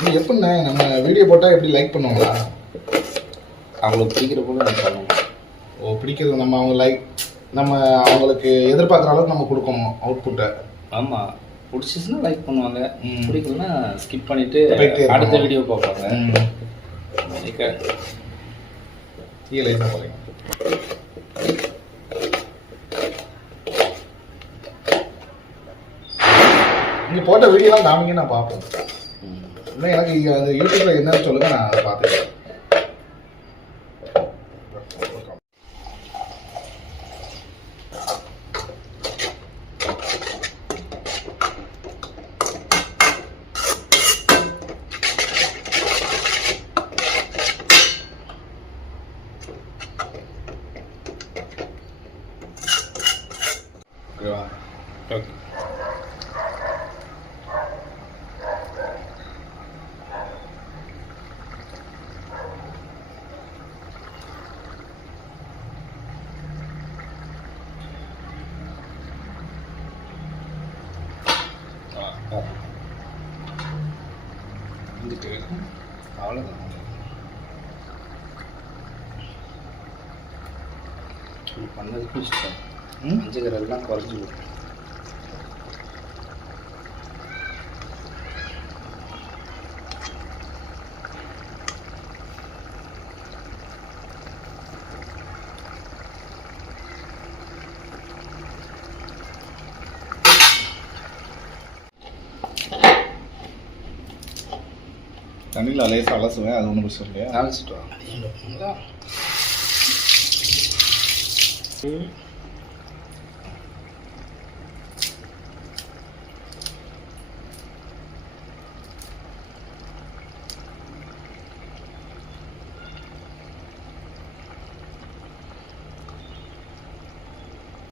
இது எப்படிண்ணே நம்ம வீடியோ போட்டால் எப்படி லைக் பண்ணுவாங்களா? அவங்களுக்கு பிடிக்கிற போல நம்ம பண்ணணும். ஓ, பிடிக்கிறது நம்ம அவங்க லைக் நம்ம அவங்களுக்கு எதிர்பார்க்குற அளவுக்கு நம்ம கொடுக்கணும் அவுட்புட்டை. ஆமாம், பிடிச்சிச்சுன்னா லைக் பண்ணுவாங்க, பிடிக்கலன்னா ஸ்கிப் பண்ணிவிட்டு போயிட்டே அடுத்த இருப்பாங்க. வீடியோ பார்ப்பாங்க. ரியலைஸாக போகிறீங்க. நீங்கள் போட்ட வீடியோலாம் காமிங்க, நான் பார்ப்பேன். இன்னும் எனக்கு அது யூடியூப்ல என்னன்னு சொல்லுங்க, நான் அதை பார்த்துக்கிறேன். ஓகேவா? ஓகே. அவ்வளோதான். பண்ணதுக்கு இஷ்டம். மஞ்சக்கரெல்லாம் குறைஞ்சி விடும். தண்ணியில் லேசாக அலசுவேன், அது ஒன்றும் பிரச்சனை இல்லையா? அழைச்சிட்டு வாங்க.